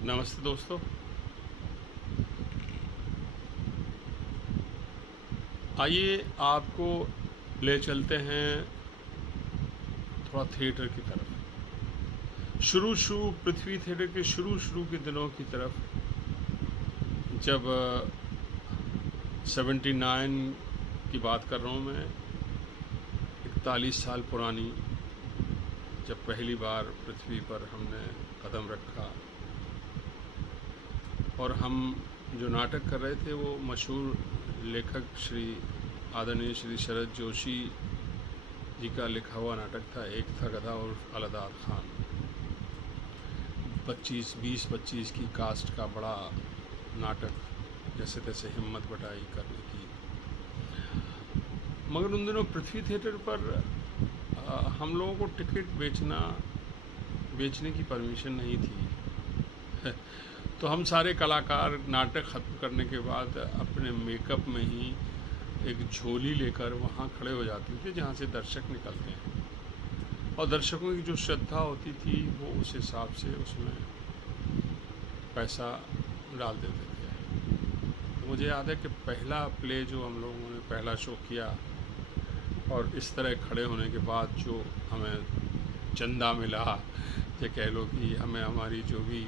नमस्ते दोस्तों। आइए आपको ले चलते हैं थोड़ा थिएटर की तरफ। शुरू पृथ्वी थिएटर के शुरू के दिनों की तरफ, जब 79 की बात कर रहा हूँ मैं। 41 साल पुरानी, जब पहली बार पृथ्वी पर हमने कदम रखा और हम जो नाटक कर रहे थे वो मशहूर लेखक आदरणीय श्री शरद जोशी जी का लिखा हुआ नाटक था। एक था गधा और अलादार खान। 20-25 की कास्ट का बड़ा नाटक, जैसे तैसे हिम्मत बटाई करने की। मगर उन दिनों पृथ्वी थिएटर पर हम लोगों को टिकट बेचने की परमिशन नहीं थी। तो हम सारे कलाकार नाटक ख़त्म करने के बाद अपने मेकअप में ही एक झोली लेकर वहाँ खड़े हो जाते थे जहाँ से दर्शक निकलते हैं, और दर्शकों की जो श्रद्धा होती थी वो उस हिसाब से उसमें पैसा डाल देते थे। मुझे याद है कि पहला प्ले जो हम लोगों ने पहला शो किया, और इस तरह खड़े होने के बाद जो हमें चंदा मिला, ये कह लो कि हमें हमारी जो भी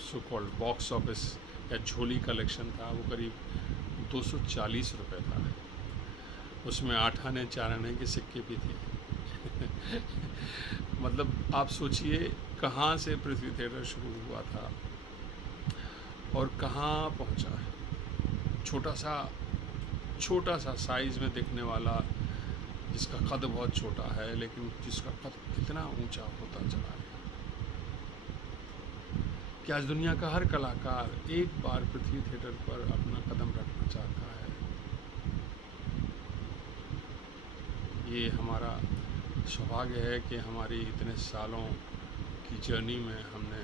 सो कॉल्ड बॉक्स ऑफिस या झोली कलेक्शन था, वो करीब 240 रुपये था। उसमें 8 आने 4 आने के सिक्के भी थे। मतलब आप सोचिए कहाँ से पृथ्वी थिएटर शुरू हुआ था और कहाँ पहुँचा है। छोटा सा साइज़ में दिखने वाला, जिसका कद बहुत छोटा है लेकिन जिसका कद कितना ऊंचा होता चला है कि आज दुनिया का हर कलाकार एक बार पृथ्वी थिएटर पर अपना कदम रखना चाहता है। ये हमारा सौभाग्य है कि हमारी इतने सालों की जर्नी में हमने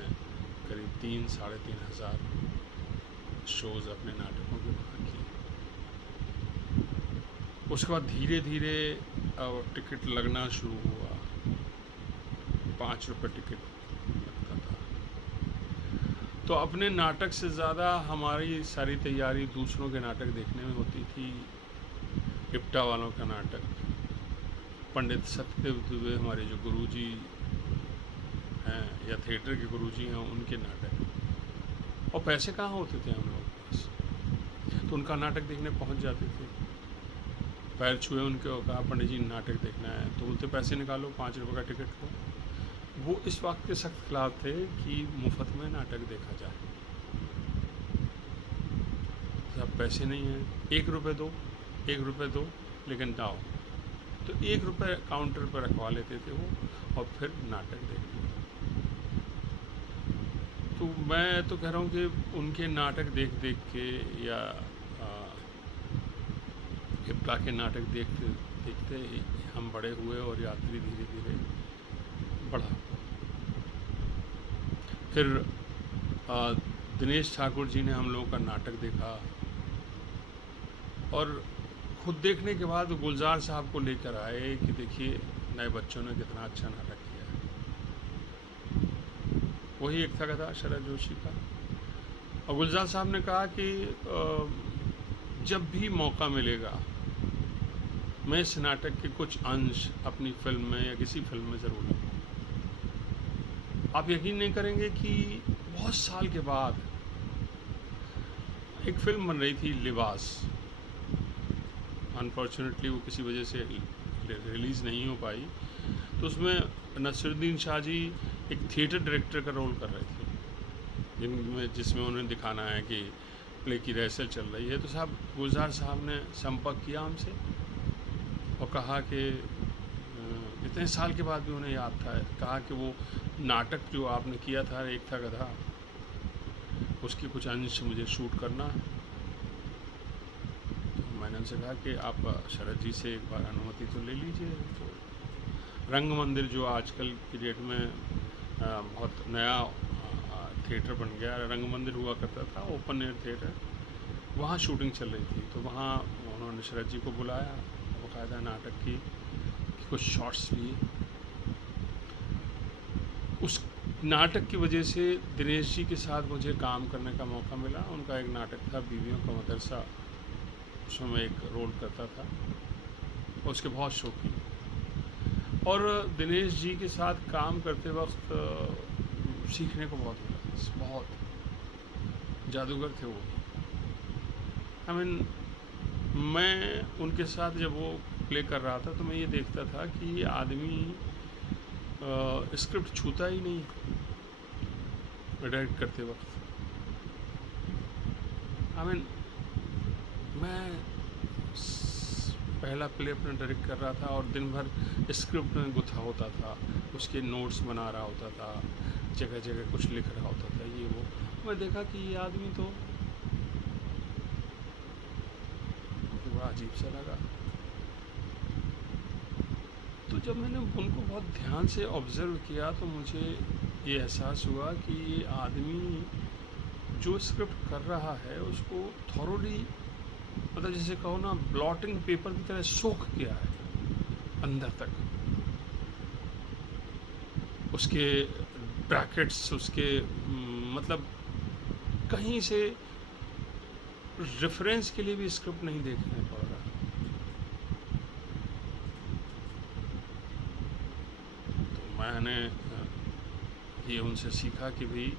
करीब 3-3.5 शोज़ अपने नाटकों के वहाँ किए। उसके बाद धीरे धीरे टिकट लगना शुरू हुआ। 5 रुपये टिकट लगता था। तो अपने नाटक से ज़्यादा हमारी सारी तैयारी दूसरों के नाटक देखने में होती थी। इप्टा वालों का नाटक, पंडित सत्यदेव दुबे हमारे जो गुरुजी हैं या थिएटर के गुरुजी हैं, उनके नाटक। और पैसे कहाँ होते थे हम लोगों के पास, तो उनका नाटक देखने पहुंच जाते थे। पैर छुए उनके और कहा पंडित जी नाटक देखना है, तो बोलते पैसे निकालो, 5 रुपये का टिकट लो। वो इस वक्त के सख्त खिलाफ थे कि मुफ्त में नाटक देखा जाए। अब पैसे नहीं हैं, 1 रुपये दो लेकिन जाओ। तो 1 रुपये काउंटर पर रखवा लेते थे वो, और फिर नाटक देखते थे। तो मैं तो कह रहा हूँ कि उनके नाटक देख के या इप्टा के नाटक देखते हम बड़े हुए, और यात्री धीरे धीरे बढ़ा। फिर दिनेश ठाकुर जी ने हम लोगों का नाटक देखा, और खुद देखने के बाद गुलजार साहब को लेकर आए कि देखिए नए बच्चों ने कितना अच्छा नाटक किया है। वही एक था गधा शरद जोशी का। और गुलजार साहब ने कहा कि जब भी मौका मिलेगा मैं इस नाटक के कुछ अंश अपनी फिल्म में या किसी फिल्म में ज़रूर लूँगा। आप यकीन नहीं करेंगे कि बहुत साल के बाद एक फिल्म बन रही थी लिबास। अनफॉर्चुनेटली वो किसी वजह से रिलीज़ नहीं हो पाई। तो उसमें नसीरुद्दीन शाह जी एक थिएटर डायरेक्टर का रोल कर रहे थे, जिसमें उन्हें दिखाना है कि प्ले की रिहर्सल चल रही है। तो साहब गुलजार साहब ने संपर्क किया हमसे और कहा कि इतने साल के बाद भी उन्हें याद था। कहा कि वो नाटक जो आपने किया था, एक था गधा, उसकी कुछ अंश मुझे शूट करना है। तो मैंने उनसे कहा कि आप शरद जी से एक बार अनुमति तो ले लीजिए। तो रंग मंदिर जो आजकल की डेट में बहुत नया थिएटर बन गया, रंग मंदिर हुआ करता था, ओपन एयर थिएटर, वहाँ शूटिंग चल रही थी। तो वहाँ उन्होंने शरद जी को बुलाया, बाकायदा नाटक की कुछ शॉट्स लिए। उस नाटक की वजह से दिनेश जी के साथ मुझे काम करने का मौका मिला। उनका एक नाटक था बीवियों का मदरसा, उसमें मैं एक रोल करता था, उसके बहुत शौकीन। और दिनेश जी के साथ काम करते वक्त सीखने को बहुत मिला, बहुत जादूगर थे वो। आई मीन, मैं उनके साथ जब वो प्ले कर रहा था तो मैं ये देखता था कि ये आदमी स्क्रिप्ट छूता ही नहीं डायरेक्ट करते वक्त। आई मीन, मैं पहला प्ले अपना डायरेक्ट कर रहा था और दिन भर स्क्रिप्ट में गुथा होता था, उसके नोट्स बना रहा होता था, जगह जगह कुछ लिख रहा होता था, ये वो। मैं देखा कि ये आदमी तो मुझे बड़ा अजीब सा लगा। तो जब मैंने उनको बहुत ध्यान से ऑब्ज़र्व किया तो मुझे ये एहसास हुआ कि ये आदमी जो स्क्रिप्ट कर रहा है उसको थॉरोली, मतलब जैसे कहो ना, ब्लॉटिंग पेपर की तरह सोख किया है अंदर तक। उसके ब्रैकेट्स, उसके मतलब कहीं से रेफरेंस के लिए भी स्क्रिप्ट नहीं देखने पड़ रहा। तो मैंने ये उनसे सीखा कि भाई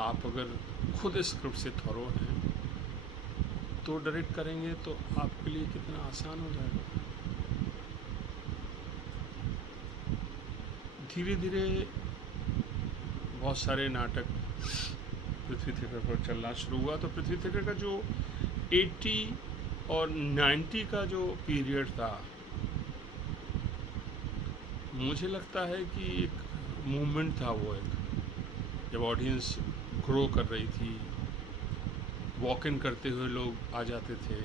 आप अगर खुद स्क्रिप्ट से थॉरो हैं तो डायरेक्ट करेंगे तो आपके लिए कितना आसान हो जाएगा। धीरे धीरे बहुत सारे नाटक पृथ्वी थिएटर पर चलना शुरू हुआ। तो पृथ्वी थिएटर का जो 80 और 90 का जो पीरियड था, मुझे लगता है कि एक मूवमेंट था वो, एक जब ऑडियंस ग्रो कर रही थी, वॉक इन करते हुए लोग आ जाते थे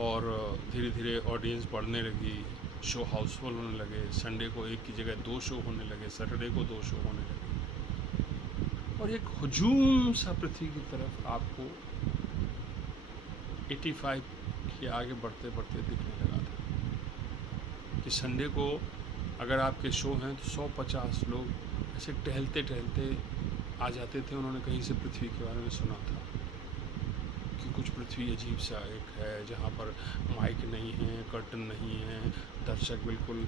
और धीरे धीरे ऑडियंस बढ़ने लगी, शो हाउसफुल होने लगे, संडे को एक की जगह 2 शो होने लगे, सैटरडे को 2 शो होने लगे, और एक हुजूम सा पृथ्वी की तरफ आपको 85 के आगे बढ़ते बढ़ते दिखने लगा था कि संडे को अगर आपके शो हैं तो 150 लोग ऐसे टहलते टहलते आ जाते थे। उन्होंने कहीं से पृथ्वी के बारे में सुना था कि कुछ पृथ्वी अजीब सा एक है जहाँ पर माइक नहीं है, कर्टन नहीं है, दर्शक बिल्कुल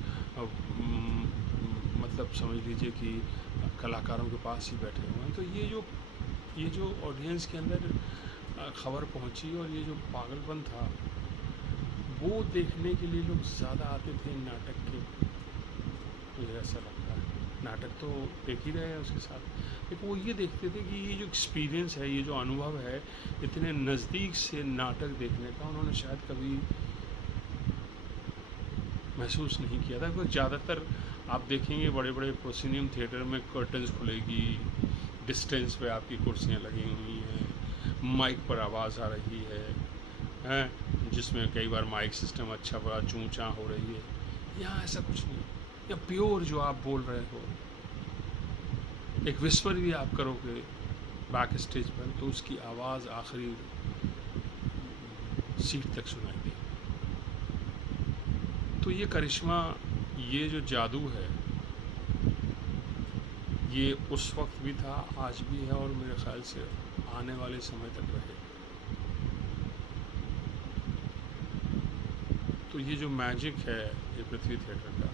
मतलब समझ लीजिए कि कलाकारों के पास ही बैठे हुए हैं। तो ये जो ऑडियंस के अंदर खबर पहुंची और ये जो पागलपन था, वो देखने के लिए लोग ज़्यादा आते थे नाटक के। मुझे ऐसा लगता है, नाटक तो देख ही रहे हैं उसके साथ, लेकिन वो ये देखते थे कि ये जो एक्सपीरियंस है, ये जो अनुभव है इतने नज़दीक से नाटक देखने का, उन्होंने शायद कभी महसूस नहीं किया था। क्योंकि ज़्यादातर आप देखेंगे बड़े बड़े प्रोसिनियम थिएटर में कर्टन्स खुलेगी, डिस्टेंस पे आपकी कुर्सियाँ लगी हुई हैं, माइक पर आवाज़ आ रही है, जिसमें कई बार माइक सिस्टम अच्छा बड़ा चूँ चाँ हो रही है। यहाँ ऐसा कुछ नहीं, या प्योर जो आप बोल रहे हो, एक विस्पर भी आप करोगे बैक स्टेज पर तो उसकी आवाज़ आखिरी सीट तक सुनाई देगी। तो ये करिश्मा, ये जो जादू है, ये उस वक्त भी था, आज भी है, और मेरे ख्याल से आने वाले समय तक रहेगा। तो ये जो मैजिक है ये पृथ्वी थिएटर का,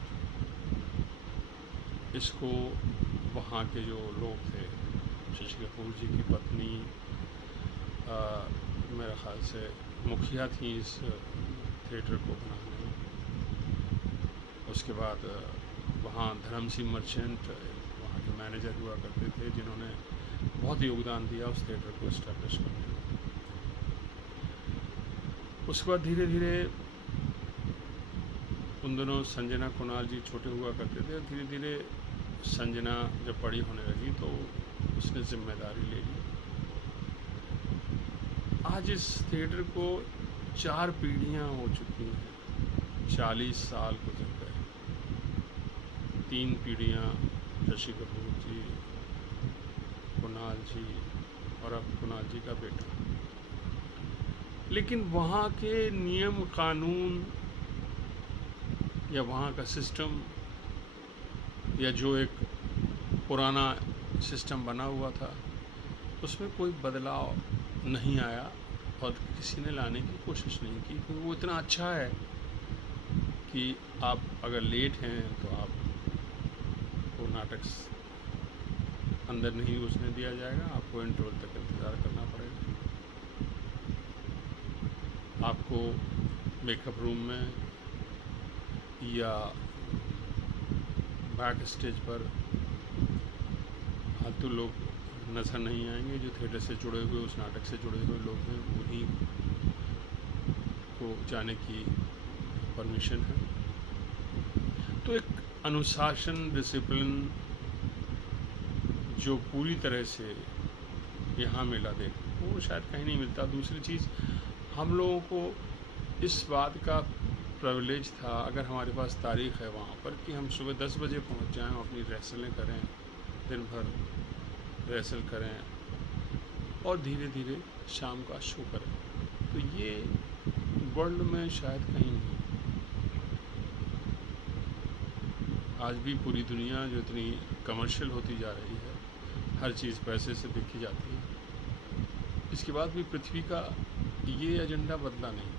इसको वहाँ के जो लोग थे, शशि कपूर जी की पत्नी मेरे ख्याल से मुखिया थी इस थिएटर को बनाने में। उसके बाद वहाँ धर्म सिंह मर्चेंट वहाँ के मैनेजर हुआ करते थे, जिन्होंने बहुत योगदान दिया उस थिएटर को इस्टेब्लिश करने में। उसके बाद धीरे धीरे उन दोनों संजना कुणाल जी छोटे हुआ करते थे, धीरे धीरे संजना जब बड़ी होने लगी तो उसने जिम्मेदारी ले ली। आज इस थिएटर को 4 पीढ़ियाँ हो चुकी हैं, 40 साल गुजर गए। 3 पीढ़ियाँ, शशि कपूर जी, कुणाल जी और अब कुणाल जी का बेटा। लेकिन वहाँ के नियम कानून या वहाँ का सिस्टम या जो एक पुराना सिस्टम बना हुआ था उसमें कोई बदलाव नहीं आया और किसी ने लाने की कोशिश नहीं की, क्योंकि वो इतना अच्छा है कि आप अगर लेट हैं तो आपको नाटक अंदर नहीं घुसने दिया जाएगा, आपको इंटरवल तक इंतज़ार करना पड़ेगा। आपको मेकअप रूम में या बैक स्टेज पर फालतू लोग नज़र नहीं आएंगे। जो थिएटर से जुड़े हुए, उस नाटक से जुड़े हुए लोग हैं, उन्हीं को जाने की परमिशन है। तो एक अनुशासन, डिसिप्लिन जो पूरी तरह से यहाँ मिला देखो, वो शायद कहीं नहीं मिलता। दूसरी चीज़, हम लोगों को इस बात का प्रिविलेज था, अगर हमारे पास तारीख है वहाँ पर, कि हम सुबह 10 बजे पहुँच जाएं, अपनी रिहर्सलें करें, दिन भर रिहर्सल करें और धीरे धीरे शाम का शो करें। तो ये वर्ल्ड में शायद कहीं नहीं। आज भी पूरी दुनिया जो इतनी कमर्शियल होती जा रही है, हर चीज़ पैसे से बिकी जाती है, इसके बाद भी पृथ्वी का ये एजेंडा बदला नहीं।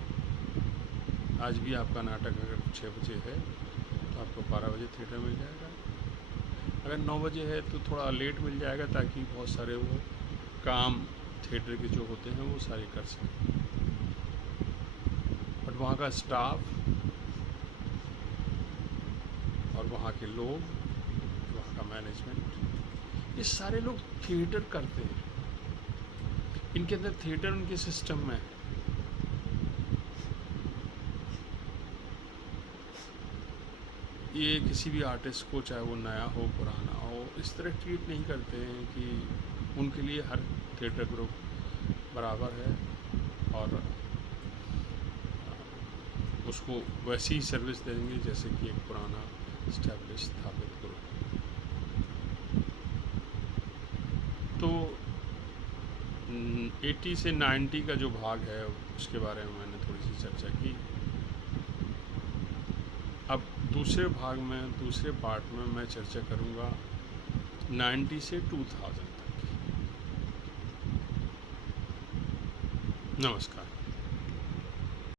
आज भी आपका नाटक अगर 6 बजे है तो आपको 12 बजे थिएटर मिल जाएगा। अगर 9 बजे है तो थोड़ा लेट मिल जाएगा, ताकि बहुत सारे वो काम थिएटर के जो होते हैं वो सारे कर सकें। बट वहाँ का स्टाफ और वहाँ के लोग, वहाँ का मैनेजमेंट, ये सारे लोग थिएटर करते हैं। इनके अंदर थिएटर उनके सिस्टम में है। ये किसी भी आर्टिस्ट को, चाहे वो नया हो पुराना हो, इस तरह ट्रीट नहीं करते हैं कि उनके लिए हर थिएटर ग्रुप बराबर है और उसको वैसी ही सर्विस देंगे जैसे कि एक पुराना स्टैब्लिश स्थापित ग्रुप। तो 80 से 90 का जो भाग है उसके बारे में मैंने थोड़ी सी चर्चा की। अब दूसरे भाग में, दूसरे पार्ट में मैं चर्चा करूँगा 90 से 2000 तक की। नमस्कार।